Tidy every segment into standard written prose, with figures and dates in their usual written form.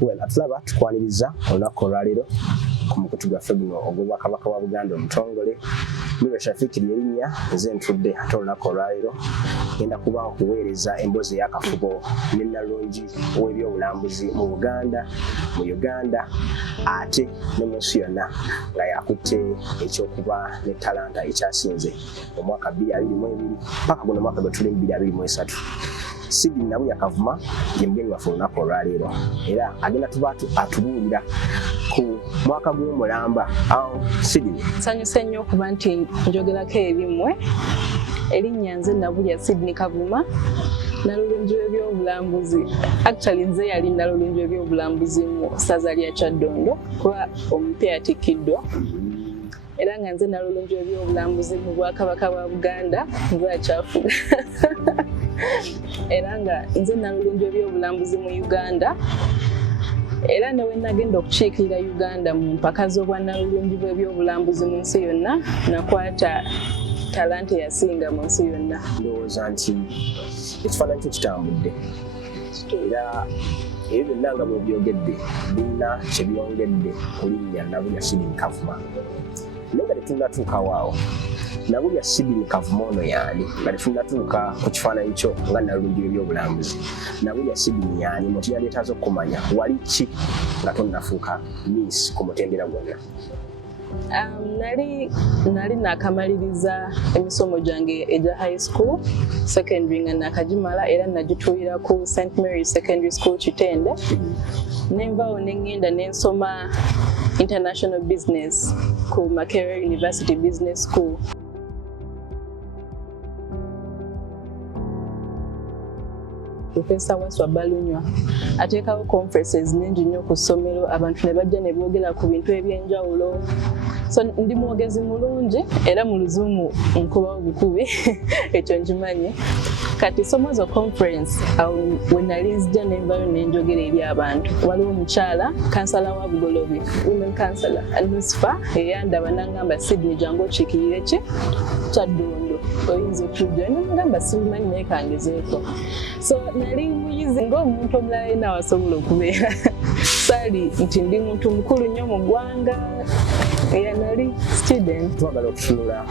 Well, atulaba tukwaniriza olunaku olwaleero ku mukutu gwaffe guno ogw'Obwakabaka wa Buganda omutongole. Mimi Shafikiri erinnya nze ntudde ate olunaku olwaleero ngenda kuba okuweereza emboozi y'akafubo ne Nnalulungi w'ebyobulambuzi mu Buganda, mu Uganda ate ne mu nsi yonna nga yakutte eky'okuba ne talanta ekyasinze mu mwaka 2022 paka guno mwaka gwe tuli 2023. Sidi Nabulya Kavuma ye mugenyi waffe olunaku olwaleero era agenda tuba atubuulira ku mwaka gw'omulamba. Sidi nsanyuse nnyo okuba nti njogerako ebimmwe. Erinnya nze Nabulya Sidi Kavuma, Nnalulungi w'ebyobulambuzi. Actually nze yali Nnalulungi w'ebyobulambuzi mu Ssaza Kyaddondo kuba omupya yatikkiddwa. Era nga nze Nnalulungi w'ebyobulambuzi mu Bwakabaka bwa Buganda nze akyafuga. Era nga nze Nnalulungi w'ebyobulambuzi mu Uganda. Era ne wenagenda okukiikirira Uganda mu mpaka z'obwa Nnalulungi bw'ebyobulambuzi mu nsi yonna nakwata talanta yasinga mu nsi yonna. Ndowooza nti ekifaananyi kyo kitambudde era ebyo byonna nga bwe byogedde birina kye byongedde ku linnya Nabulya Sidi Kavuma. Naye nga tetunnatuukawo awo, Nabulya Sidi Kavuma ono y'ani nga tetunnatuuka ku kifaananyi kyo nga Nnalulungi w'ebyobulambuzi. Nabulya Sidi y'ani mu kyaleetaze okumanya wali ki nga tonnafuuka miss ku mutendera gwonna? Nali nakamaliriza emisomo gyange egya high school secondary nga nakagimala era nagituulira ku St. Mary's Secondary School Kitende. Nenvaawo nengenda nensoma international business ku Makerere University Business School. Professor Waswa Balunywa ateekawo conferences ningi nnyo ku ssomero, abantu ne bajja ne boogera ku bintu eby'enjawulo. So ndi mwogezi mulungi era mu Luzungu nkubawo bukubi ekyo nkimanyi. Kati somo zo conference awo we nali nzija nenvayo nenjogera eri abantu. Waliwo omukyala kansala wa Bugolobi, women councillor Nusfa eyandaba n'angamba Sidi jangu okiikirire ki Kyaddondo oyinza okujja n'angamba sibimanyi naye kangezeeko. So nali muyizi ng'omuntu omulala yenna wasobola okubeera. Saali nti ndi muntu mukulu nnyo mu ggwanga era nali student. Twagala okutunula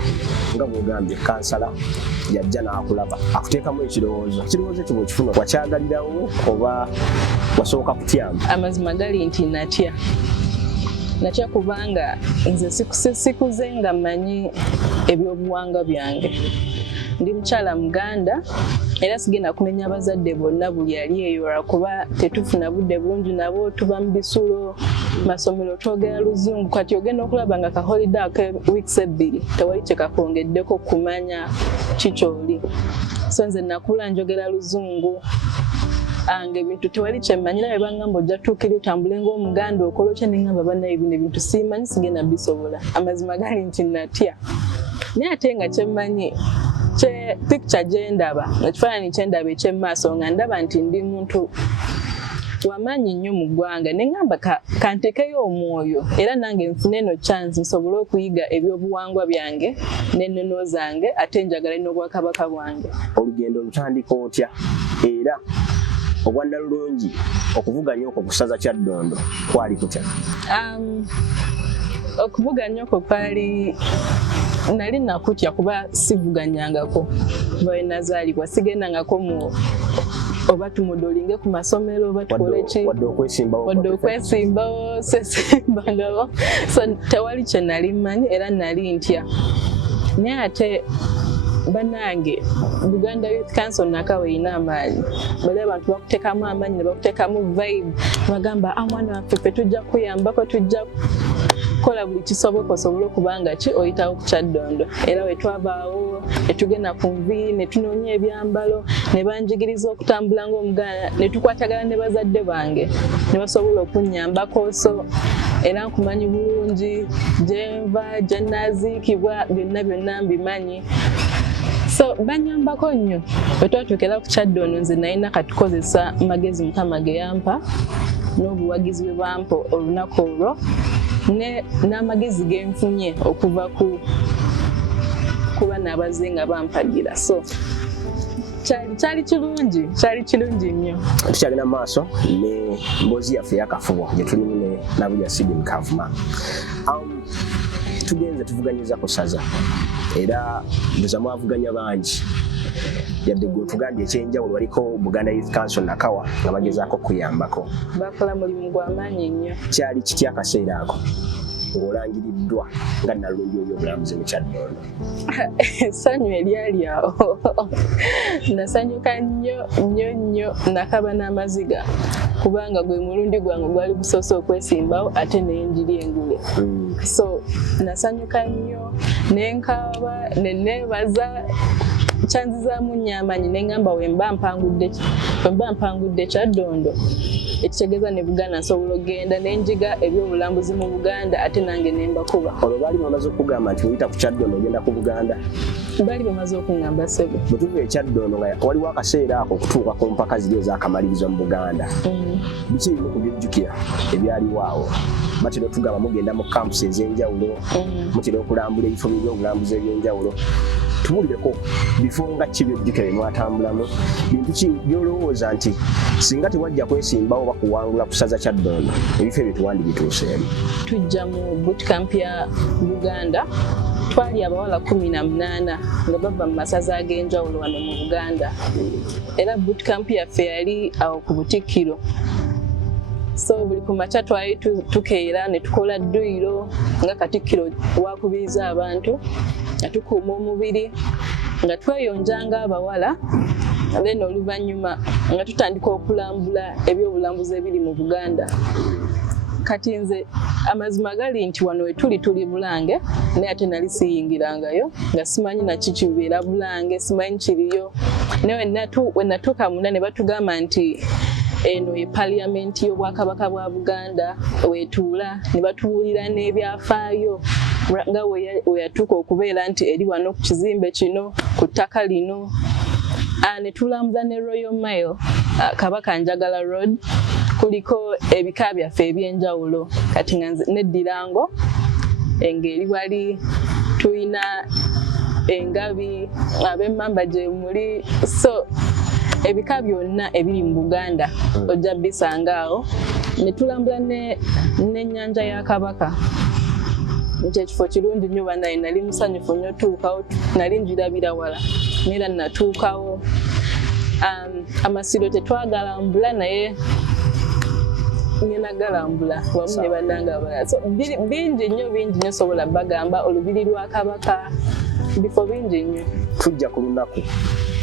nga bw'ogambye kansala yajja n'akulaba akuteekamu ekirowoozo. Ekirowoozo ekyo bw'ekifuna wakyagalirawo oba wasooka kutyamu? Amazima gali nti natya kubanga nze sikuze nga mmanyi ebyobuwangwa byange. Ndi mukyala Muganda era sigenda kumenya abazadde bonna buli ali eyo kuba tetufuna budde bulungi nabo tuba mu bisulo masomero twogera Luzungu. Kati ogenda okulaba nga kaholiday ake weeks 2 tewali kyekakwongeddeko kumanya kikyoli. So nze nakula njogera Luzungu ange bintu tewali kyemmanyira bwe bangamba ojja tuukira otambule ng'Omuganda okola otya nengamba bannaye bino ebintu simanyi sigenda bisobola. Amazima gali nti natya naye ate nga kyemmanyi picture gyendaba ekifaananyi kyendaba ekyemmaaso nga ndaba nti ndi muntu wamaanyi nnyo mu ggwanga nengamba kantekeyo omwoyo era nange nfune eno chance nsobole okuyiga ebyobuwangwa byange n'ennono zange ate njagala n'Obwakabaka bwange. Olugendo lutandika otya era obwa Nnalulungi okuvuganya okwo ku Ssaza Kyaddondo kwali kutya? Okuvuganya okwo kwali nali nakutya kuba sivuganyangako bwe nazaalibwa sigendangako mu oba tumudolinge ku masomero oba tukole ki wadde okwesimbawo sesimbangawo. So tewali kye nali mmanyi era nali ntya. Naye ate bannange Buganda Youth Council nakawe ina amaanyi bali abantu bakuteekamu amaanyi ne bakuteekamu vibe bagamba mwana waffe ffe tujja kuyambako tujja kola buli kisoboka osobole okubanga ki oyitawo ku Kyaddondo. Era we twabaawo ne tugenda ku nviiri ne tunoonya ebyambalo ne banjigiriza okutambula ng'Omuganda ne tukwatagana ne bazadde bange ne basobola okunnyambako. So era nkumanyi bulungi gyenva gyenaaziikibwa byonna mbimanyi. So banyambako nnyo bwe twatuukira ku Kyaddondo nze nalina katukozesa magezi Mukama ge yampa n'obuwagizi bwe bampa olunaku olwo n'amagezi genfunye okuva ku baana abaze nga bampagira. So kyali kirungi nnyo. Tukyagenda mu maaso ne mboozi yaffe eyakafubo gye tulimu ne Nabulya mu Kavuma. Tugenze tuvuganyiza ku ssaza era ndoza mwavuganya bangi yadde gwe otugambye eky'enjawulo waliko Buganda Youth Council Nakawa nga bagezaako kuyambako. Bakola mulimu gw'amaanyi nnyo. Kyali kitya akaseera ako ng'olangiriddwa nga Nnalulungi w'ebyobulambuzi mu Kyaddondo? Essanyu eryali awo. Nasanyuka nnyo nakaba n'amaziga kubanga gwe mulundi gwange gwali gusoose okwesimbawo ate n'enjiri engule. So nasanyuka nnyo nenkaaba neneebaza kyanzizaamu nnyo amaanyi neŋŋamba wemba mpangudde Kyaddondo ekitegeeza ne Buganda nsobola okgenda n'enjiga ebyobulambuzi mu Buganda ate nange ne mbakuba. Olwo baali bamaze okugamba nti oyita ku Kyaddondo ogenda ku Buganda? Baali bamaze okuŋŋamba ssebo. Bwe tuva e Kyaddondo nga waliwo akaseera ako okutuuka ku mpaka ziri ez'akamalirizo mu Buganda. Biki ebimu ku byejjukira ebyaliwo awo? Batera otugamba mugenda mu campusi ez'enjawulo, mutera okulambula ebifo by'obulambuzi eby'enjawulo. Tubulireko bifo nga ki byejjukira bye mwatambulamu, bintu ki by'olowooza nti singa tewajja kwesimbawo bakuwangula ku Ssaza Kyaddondo ebifo ebyo tewandibituuseemu? Tujja mu bootcamp ya Buganda, twali abawala 18 nga bava mu masaza ag'enjawulo wano mu Buganda, era bootcamp yaffe yali awo ku Butikkiro. So buli ku makya twali tukeera ne tukola dduyiro nga Katikkiro wakubiriza abantu nga tukuuma omubiri nga tweyonjanga abawala, then oluvannyuma nga tutandika okulambula ebyobulambuzi ebiri mu Buganda. Kati nze amazima gali nti wano we tuli Bulange naye ate nali siyingirangayo nga simanyi naki kibeera Bulange, simanyi kiriyo. Naye we natuuka munda ne batugamba nti eno ye Parliament y'Obwakabaka bwa Buganda wetuula ne batubuulira n'ebyafaayo nga we yatuuka okubeera nti eri wano ku kizimbe kino ku ttaka lino. Ne tulambula ne Royal Mail Kabaka Njagala Road, kuliko ebika byaffe eby'enjawulo. Kati nga n'eddirango engeri wali tuyina engabi ab'emmamba gye muli, so ebika byonna ebiri mu Buganda ojja bisanga awo. Ne tulambula n'ennyanja ya Kabaka, nti ekifo kirungi nnyo banaye, nali musanyufu nnyo tuukawo, nali njirabira wala neera natuukawo. Amasiro tetwagalambula naye ngenda galambula wamu ne bannange abalala. So bingi nnyo sobola bagamba, olubiri lwa Kabaka, bifo bingi nnyo. Tujja ku lunaku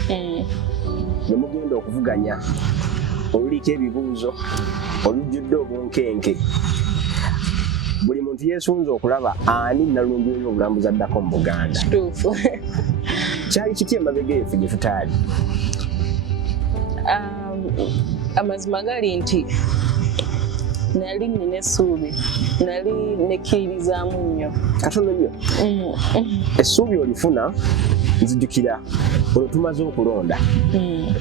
ne mugenda okuvuganya oluliko ebibuuzo olujjudde obunkenke, buli muntu yeesunze okulaba ani Nnalulungi w'ebyobulambuzi addako mu Buganda. Kituufu. Kyali kitya emabega effe gye tutaali? Amazima gali nti nali nina essuubi, nali nekkiririzaamu nnyo. Katono nnyo. Essuubi olifuna nzijjukira olwo tumaze okulonda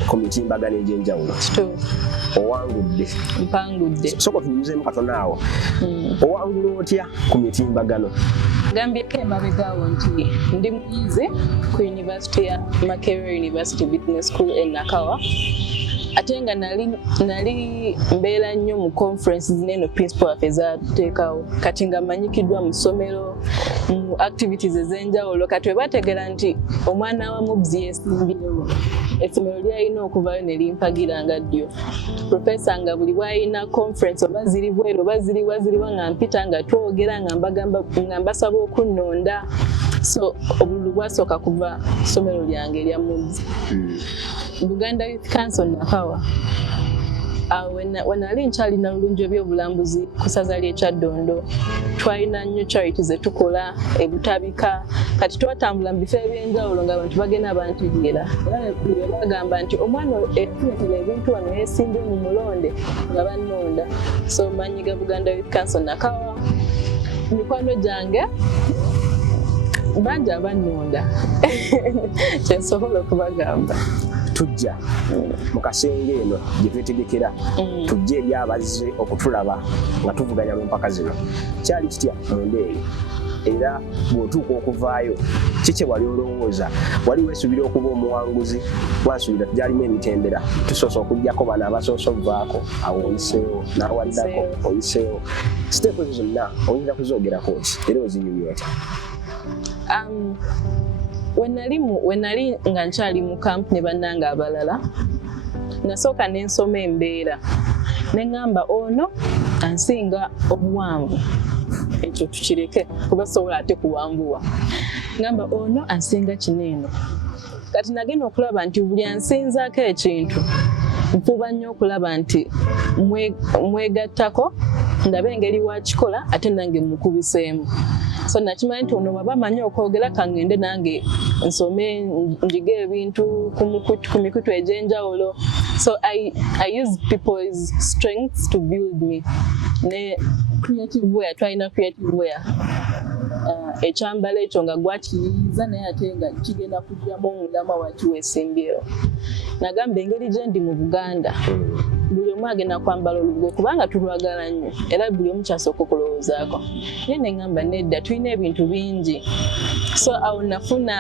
ku mitimbagano egy'enjawulo. Owangudde. Mpangudde. Sooka tunyuzeemu katono awo. Owangula otya ku mitimbagano? Gambyeko emabegaawo nti ndi muyizi ku University ya Makerere University Business School e Nakawa, ate nga nali mbeera nnyo mu conferences n'eno principal waffe ezatuteekawo, kati nga mmanyikiddwa mu ssomero mu activities ez'enjawulo. Kati we bategeera nti omwana wa mubzi yeesimbyewo, essomero lyalina okuvayo ne limpagiranga ddyo. Professor nga buli bw'alina conference oba ziri bweru oba ziriwa nga mpita nga twogera nga mbasaba okunnonda. So obululu bwasooka kuva ssomero lyange erya mubzi. Buganda Youth Council Nakawa, wenali nkyali Nnalulungi w'ebyobulambuzi ku ssaza ly'e Kyaddondo, twalina nnyo charity ze tukola ebutabika. Kati twatambula mu bifo eby'enjawulo nga abantu bagenda bantegeera, era bagamba nti omwana etuletera ebintu wano yeesimbye mu mulonde nga bannonda. So manyiga Buganda Youth Council Nakawa, mikwano gyange bangi abannonda kyensobola okubagamba. Tujja mu kasenge eno gye twetegekera tujja eri abazze okutulaba nga tuvuganya mu mpaka zino. Kyali kitya munda eyo? era bw'otuuka okuvaayo kiki wali olowooza wali weesuubira okuba omuwanguzi wansuubira gyalimu emitendera tusoose okugyako bano abasoose ovaako awo oyiseewo n'awaddako oyiseewo siteepu ezo zonna oyinza kuzoogerako ki era ozinyumya oti we nali nga nkyali mu camp ne bannanga abalala nasooka n'ensoma embeera ne ŋŋamba ono ansinga obuwanvu ekyo tukireke kuba sobola ate kuwanvuwa ŋŋamba ono ansinga kineeno kati nagenda okulaba nti buli ansinzaako ekintu nfuba nnyo okulaba nti mwegattako ndabe engeri wakikola ate nange mukubiseemu so nakimanyi nti ono baba amanyi okwogera kangende nange nsome njiga ebintu ku mikutu egy'enjawulo so I use people's strengths to build me ne creative wear twalina creative wear ekyambalo ekyo nga gwakiyiiza naye ate nga kigenda kujjamu omulama waki weesimbyewo nagamba engeri gye ndi mu Buganda buli omu agenda kwambala olubugo kubanga tulwagala nnyo era buli omu kyasooka okulowoozaako naye ne ŋŋamba nedda tulina ebintu bingi so awo nafuna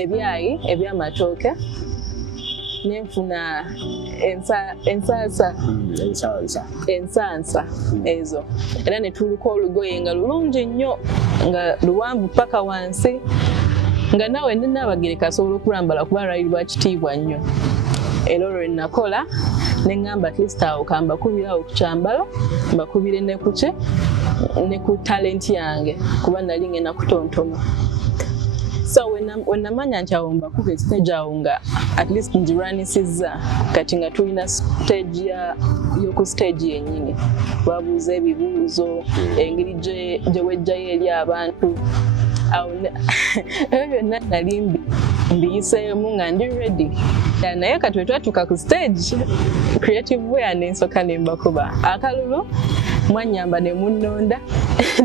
ebyayi eby'amatooke nenfuna ensansa ezo era ne tuliko olugoye nga lulungi nnyo nga luwanvu paka wansi nga nawe nenaabagereka asobola okulambala kuba lwali lwa kitiibwa nnyo era olwo lwe nakola ne ŋŋamba at least awo kambakubirawo ku kyambalo mbakubire ne kuki ne ku talenti yange kuba nali ngenda kutontoma so when namanya nti awo mbakuba stage awo nga at least njirwanisizza kati nga tulina stage y'oku stage yennyini babuuza ebibuuzo engeri gye wejjayo eri abantu awo ebyo byonna nali mbiyiseemu nga ndi ready naye kati wetwatuuka ku stage creative wear nensooka nembakuba akalulu mwanyamba ne munnonda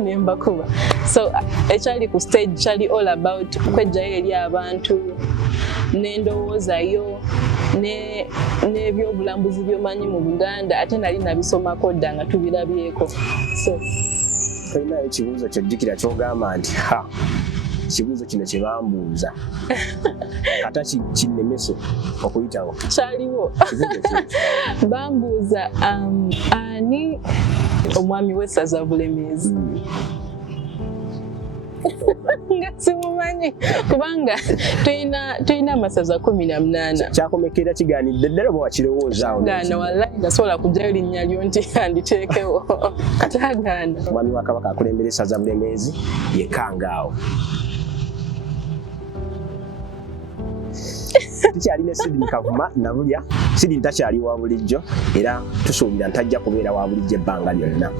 nembakuba so ekyali ku stage kyali all about kwejjayo eri abantu n'endowoozayo n'ebyobulambuzi byomanyi mu Buganda ate nali nabisomako dda nga tubirabyeko so tolinayo ekibuuzo kyojjukira kyogamba nti ekibuuzo kino kye bambuuza kata kinnemese okuyitawo kyaliwo bambuuza ani omwami w'essaza Bulemeezi nga simumanyi kubanga tulina amasaza 18 kyakomekera kigaanidde ddala bwe wakirowoozaawo gaana wallahi nasobola kujjayo linnya lyo nti anditeekewo kyagaana omwami wa Kabaka akulembera essaza Bulemeezi yekangaawo tukyali ne Sydney Kavuma Nabulya Sydney takyali wa bulijjo era tusuubira ntajja kubeera wa bulijjo ebbanga lyonna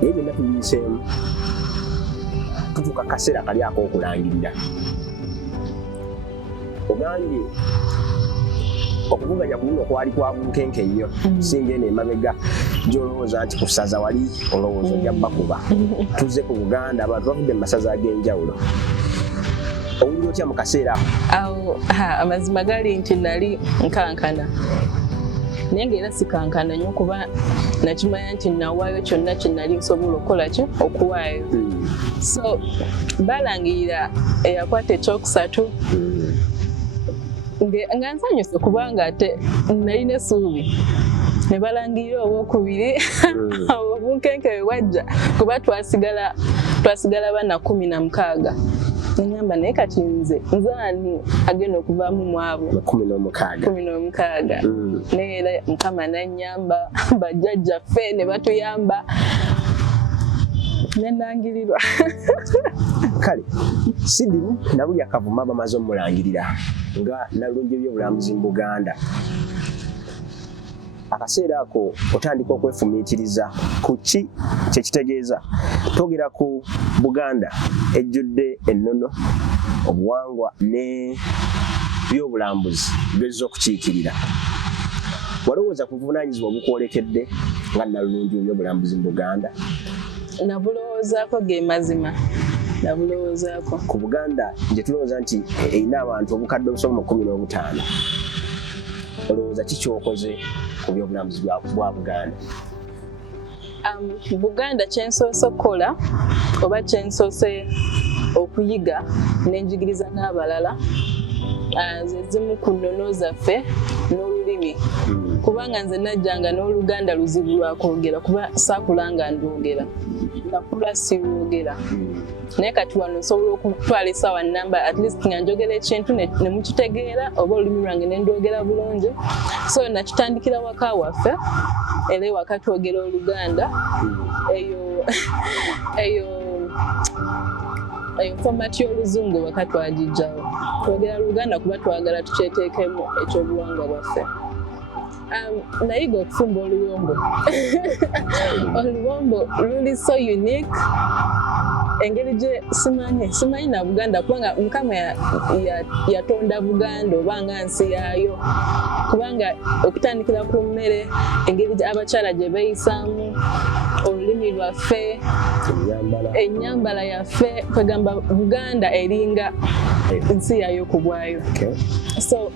naye byonna tubiyiseemu tutuuka kaseera kali ak'okulangirira ogambye okuvuganya kuno kwali kwa bunkenke nnyo singa eno emabega gy'olowooza nti ku ssaza wali olowooza ojja bakuba tuzze ku Buganda abantu bavudde mu masaza ag'enjawulo owulira otya mu kaseera awo amazima gali nti nali nkankana naye ngaera sikankana nnyo kuba nakimanya nti nawaayo kyonna kye nali nsobola okukola ki okuwaayo so balangirira eyakwata ekyokusatu nga nsanyuse kubanga ate nalina essuubi ne balangirira obwokubiri obunkenke bwe bwajja kuba twasigala bana 16 neŋŋamba naye kati nze ani agenda okuvaamu mu abo 16 naye era Mukama nannyamba bajjajjaffe ne batuyamba nenangirirwa kale Sydney Nabulya Kavuma bamaze omulangirira nga Nnalulungi ebyobulambuzi mu Buganda akaseera ako otandika okwefumiitiriza ku ki kyekitegeeza twogera ku Buganda ejjudde ennono obuwangwa ne byobulambuzi bezza okukiikirira walowooza ku buvunaanyizibwa obukwolekedde nga Nnalulungi ebyobulambuzi mu Buganda nabulowoozaako ge mazima nabulowoozaako ku Buganda gye tulowooza nti erina abantu obukadde obusoba 15 olowooza ki kyokoze ku byobulambuzi bwa Buganda Buganda kyensoose okukola oba kyensoose okuyiga n'enjigiriza n'abalala ze zimu ku nnono zaffe n'olulimi kubanga nze najjanga n'Oluganda luzibu lwakwogera kuba saakula nga ndwogera nakula siwogera naye kati wano nsobola okutwala essaawa nnamba at least nga njogera ekintu ne mukitegeera oba olulimi lwange ne ndwogera bulungi so nakitandikira waka waffe era ewaka twogera Oluganda eyo format y'Oluzungu waka twagijjawo twogera Luganda kuba twagala tukyeteekemu ekyobuwangwa bwaffe. Nayiga okufumba oluwombo. Oluwombo luli so unique. Engeri gye simanyi na Buganda kubanga Mukama yatonda Buganda oba nga nsi yaayo kubanga okutandikira ku mmere engeri abakyala gye beeyisaamu olulimi lwaffe ennyambala yaffe kwegamba Buganda eringa nsi yaayo ku bwayo. So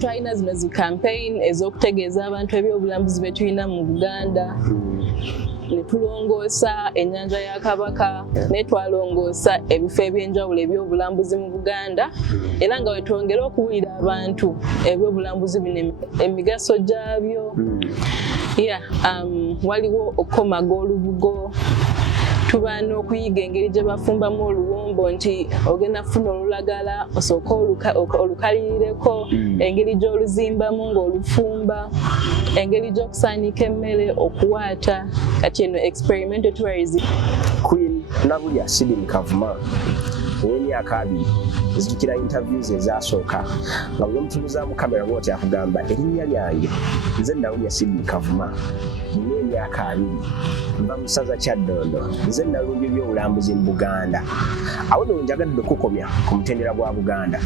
twalina zino zi campaign ez'okutegeeza abantu ebyobulambuzi bye tulina mu Buganda ne tulongoosa ennyanja ya Kabaka ne twalongoosa ebifo eby'enjawulo ebyobulambuzi mu Buganda era nga wetwongera okuwulira abantu ebyobulambuzi bino emigaso gyabyo. Waliwo okukomaga olubugo tuba n'okuyiga engeri gye bafumbamu oluwombo nti ogenda kufuna olulagala osooka olukalirireko engeri gy'oluzimbamu ng'olufumba engeri gy'okusaanika emmere okuwaata kati eno experimental tourism. Queen Nabulya Kavuma ow'emyaka 2 zijjukira interviews ezasooka nga buli omutuluzaamu kamera bw'oti akugamba erinnya lyange nze Nabulya Kavuma nina emyaka 2 nva mu Ssaza Kyaddondo nze Nnalulungi by'obulambuzi mu Buganda awo nno njagadde okukomya ku mutendera gwa Buganda